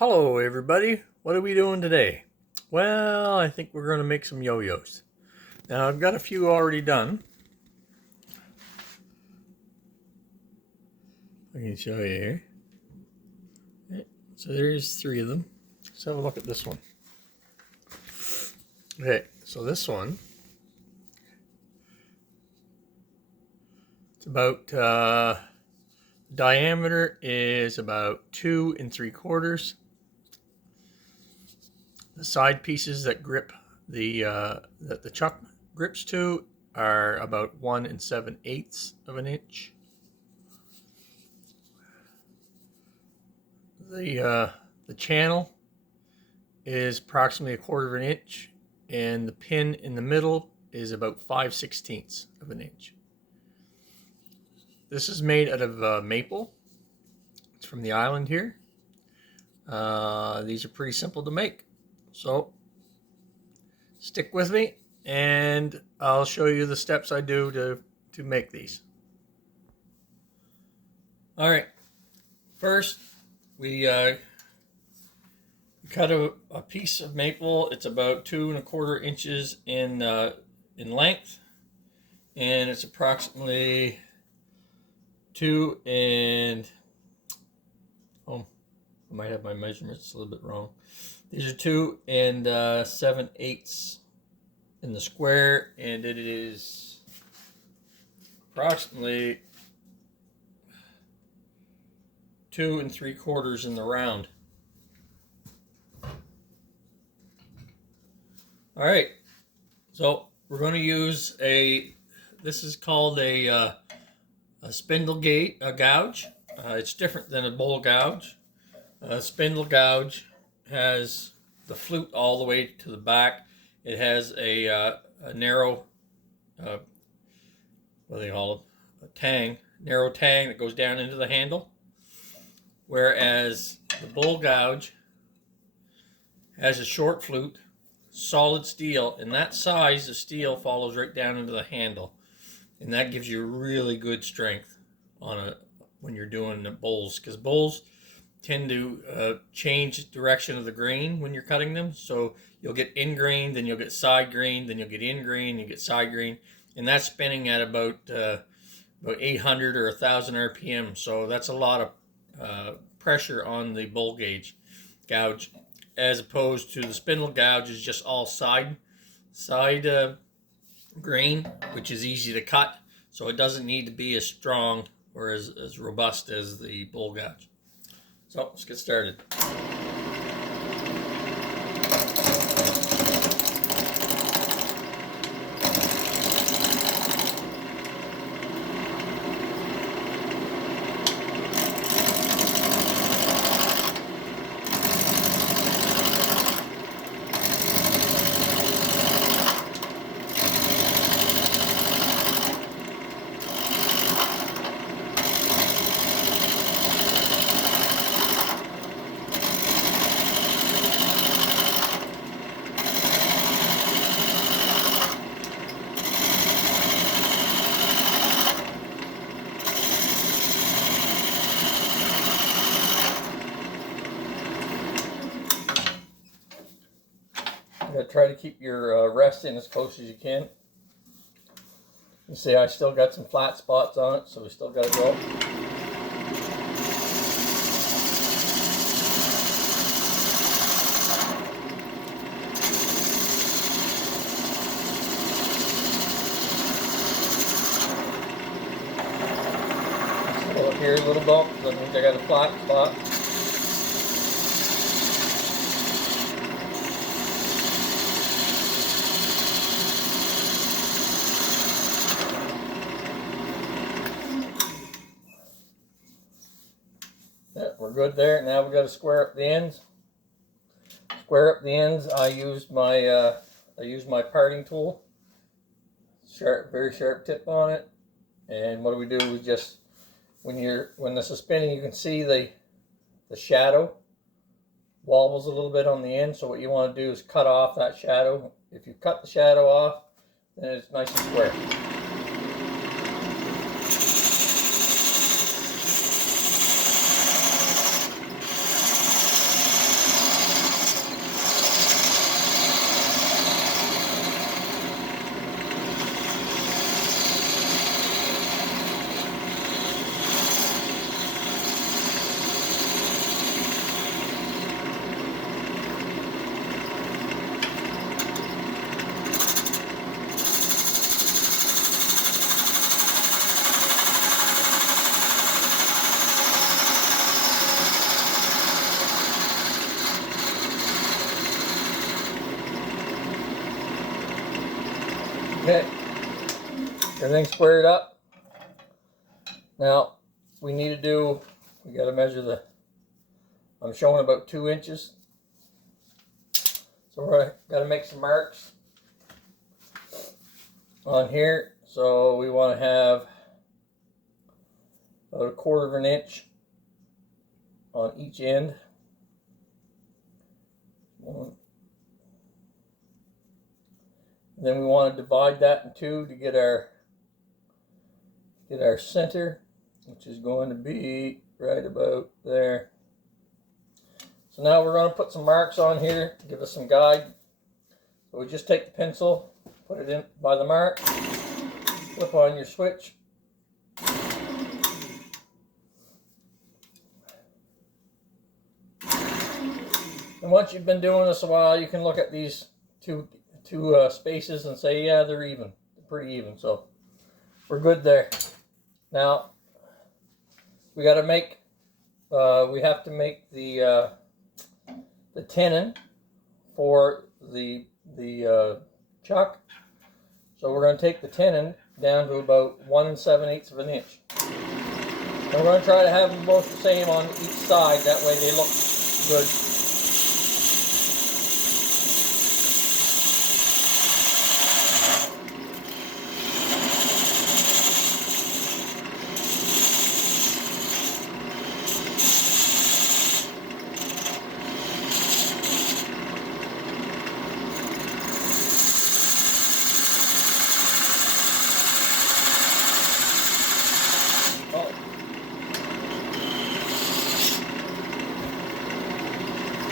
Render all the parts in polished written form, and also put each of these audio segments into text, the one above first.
Hello everybody, what are we doing today? Well, I think we're going to make some yo-yos. Now I've got a few already done. I can show you here. Okay, so there's 3 of them. Let's have a look at this one. Okay, so this one, it's about, diameter is about 2 3/4. The side pieces that grip that the chuck grips to are about 1 7/8 of an inch. The channel is approximately 1/4 of an inch, and the pin in the middle is about 5/16 of an inch. This is made out of maple. It's from the island here. These are pretty simple to make, so stick with me and I'll show you the steps I do to make these. All right, first we cut a piece of maple. It's about 2 1/4 inches in length, and it's approximately 2 and I might have my measurements a little bit wrong. These are 2 7/8 in the square, and it is approximately 2 3/4 in the round. All right, so we're going to use this is called a spindle gouge. It's different than a bowl gouge. A spindle gouge has the flute all the way to the back. It has a narrow, what do they call it? Narrow tang that goes down into the handle. Whereas the bowl gouge has a short flute, solid steel, and that size of steel follows right down into the handle, and that gives you really good strength when you're doing the bowls, because bowls tend to change direction of the grain when you're cutting them. So you'll get in grain, then you'll get side grain, then you'll get in grain, you get side grain, and that's spinning at about 800 or 1,000 RPM. So that's a lot of pressure on the bowl gouge, as opposed to the spindle gouge is just all side grain, which is easy to cut. So it doesn't need to be as strong or as robust as the bowl gouge. So let's get started. Try to keep your rest in as close as you can. You see, I still got some flat spots on it, so we still got to go. Still up here a little bump, that means I got a flat spot. We're good there. Now we got to square up the ends. Square up the ends. I used my parting tool. Sharp, very sharp tip on it. And what we do is just when this is spinning, you can see the shadow wobbles a little bit on the end. So what you want to do is cut off that shadow. If you cut the shadow off, then it's nice and square. Okay, everything's squared up. Now we got to measure I'm showing about 2 inches. So we're got to make some marks on here. So we want to have about 1/4 of an inch on each end. Then we want to divide that in 2 to get our center, which is going to be right about there. So now we're going to put some marks on here to give us some guide. So we just take the pencil, put it in by the mark, flip on your switch. And once you've been doing this a while, you can look at these two spaces and say, yeah, they're even. They're pretty even. So we're good there. Now we got to make. We have to make the tenon for the chuck. So we're going to take the tenon down to about 1 7/8 of an inch. And we're going to try to have them both the same on each side. That way they look good.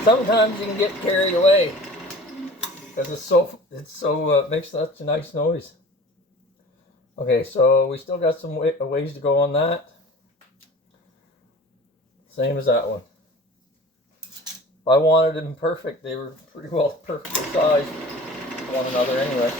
Sometimes you can get carried away because it makes such a nice noise. Okay, so we still got some ways to go on that. Same as that one. If I wanted them perfect, they were pretty well perfectly sized to one another anyway.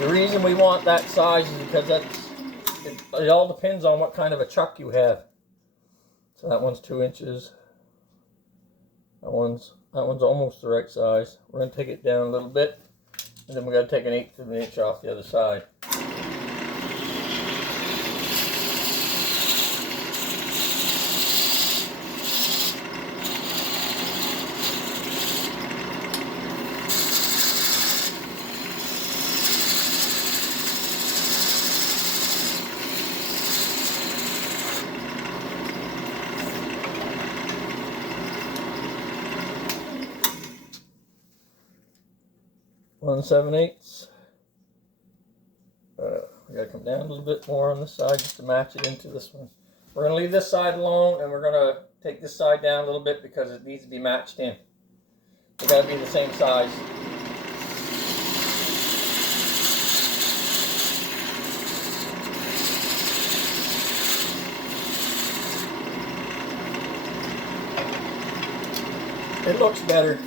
The reason we want that size is because it all depends on what kind of a chuck you have. So that one's 2 inches. That one's almost the right size. We're going to take it down a little bit, and then we got to take 1/8 of an inch off the other side. One 7/8. We gotta come down a little bit more on this side just to match it into this one. We're gonna leave this side alone, and we're gonna take this side down a little bit because it needs to be matched in. They gotta be the same size. It looks better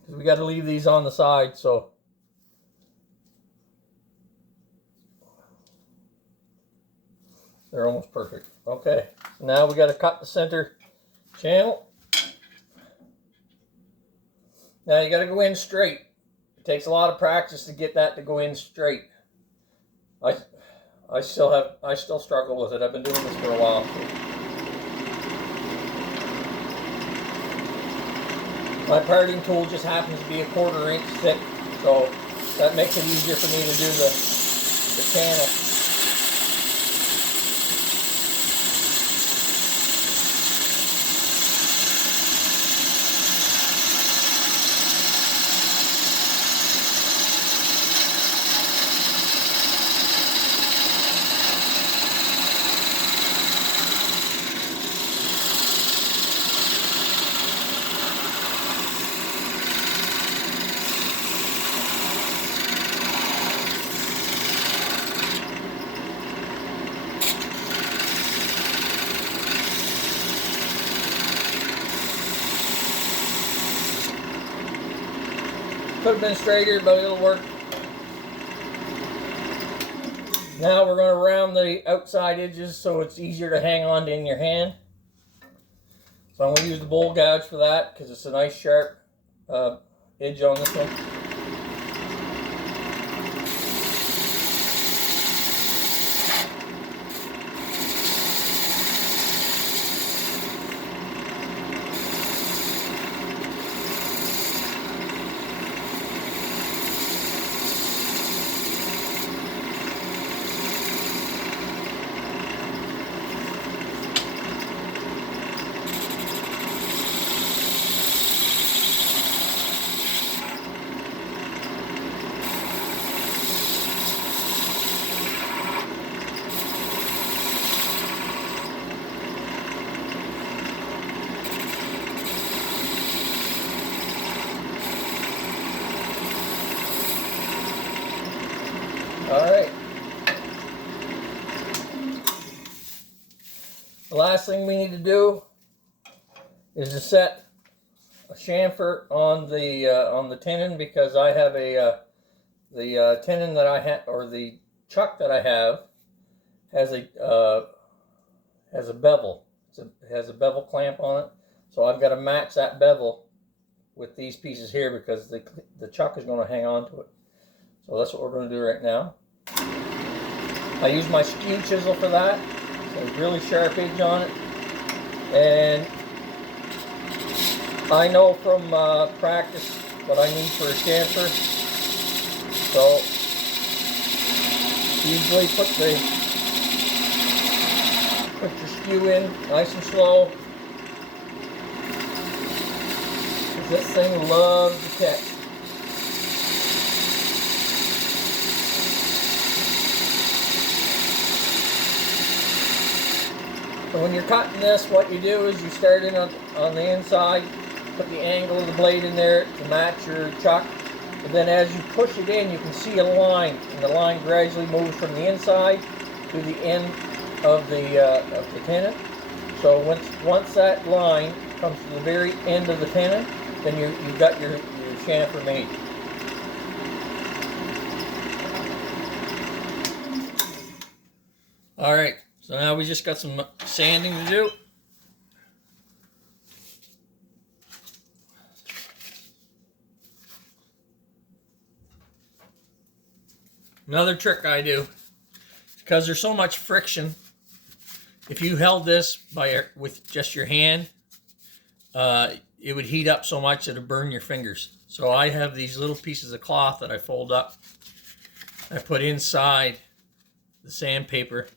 because we got to leave these on the side, so they're almost perfect. Okay, so now we got to cut the center channel. Now you got to go in straight. It takes a lot of practice to get that to go in straight. I still struggle with it. I've been doing this for a while. My parting tool just happens to be 1/4 inch thick, so that makes it easier for me to do the channel. Could have been straighter, but it'll work. Now we're going to round the outside edges so it's easier to hang on to in your hand. So I'm going to use the bowl gouge for that because it's a nice sharp edge on this one. Alright. The last thing we need to do is to set a chamfer on the tenon, because I have the tenon that I have, or the chuck that I have, has a bevel. It has a bevel clamp on it, so I've got to match that bevel with these pieces here because the chuck is going to hang on to it. So that's what we're going to do right now. I use my skew chisel for that. So it's really sharp edge on it. And I know from practice what I need for a chamfer. So usually put your skew in nice and slow. Because this thing loves to catch. So when you're cutting this, what you do is you start in on the inside, put the angle of the blade in there to match your chuck, and then as you push it in, you can see a line, and the line gradually moves from the inside to the end of the tenon. So once that line comes to the very end of the tenon, then you've got your chamfer made. All right. So now we just got some sanding to do. Another trick I do, because there's so much friction, if you held this with just your hand, it would heat up so much that it would burn your fingers. So I have these little pieces of cloth that I fold up. I put inside the sandpaper,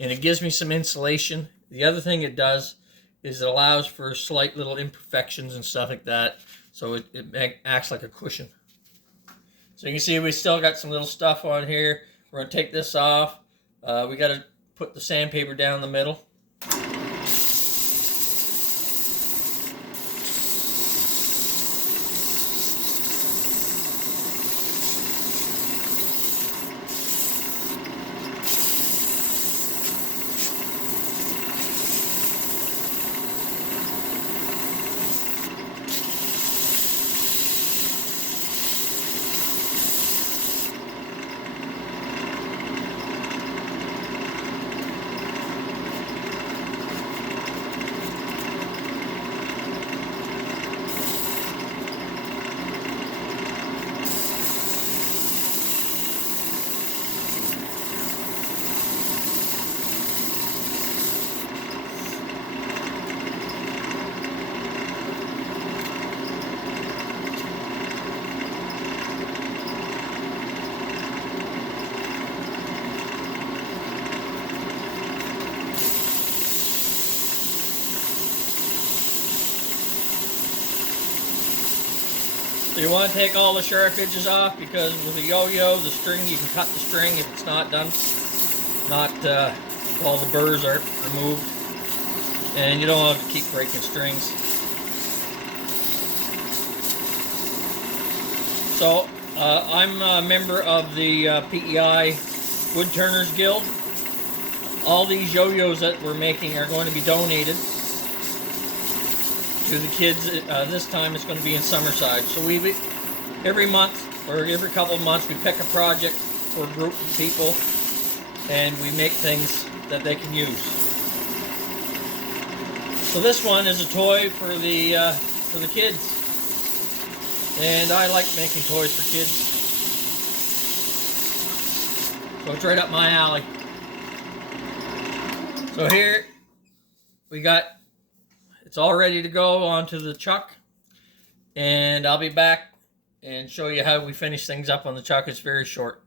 and it gives me some insulation. The other thing it does is it allows for slight little imperfections and stuff like that, so it acts like a cushion. So you can see we still got some little stuff on here. We're going to take this off. We got to put the sandpaper down the middle. So you want to take all the sharp edges off, because with a yo-yo, the string, you can cut the string if it's not done, all the burrs are removed, and you don't have to keep breaking strings. So I'm a member of the PEI Woodturners Guild. All these yo-yos that we're making are going to be donated to the kids. This time it's going to be in Summerside. So every month or every couple of months we pick a project for a group of people and we make things that they can use. So this one is a toy for the kids, and I like making toys for kids, so it's right up my alley. So here we got, it's all ready to go onto the chuck, and I'll be back and show you how we finish things up on the chuck. It's very short.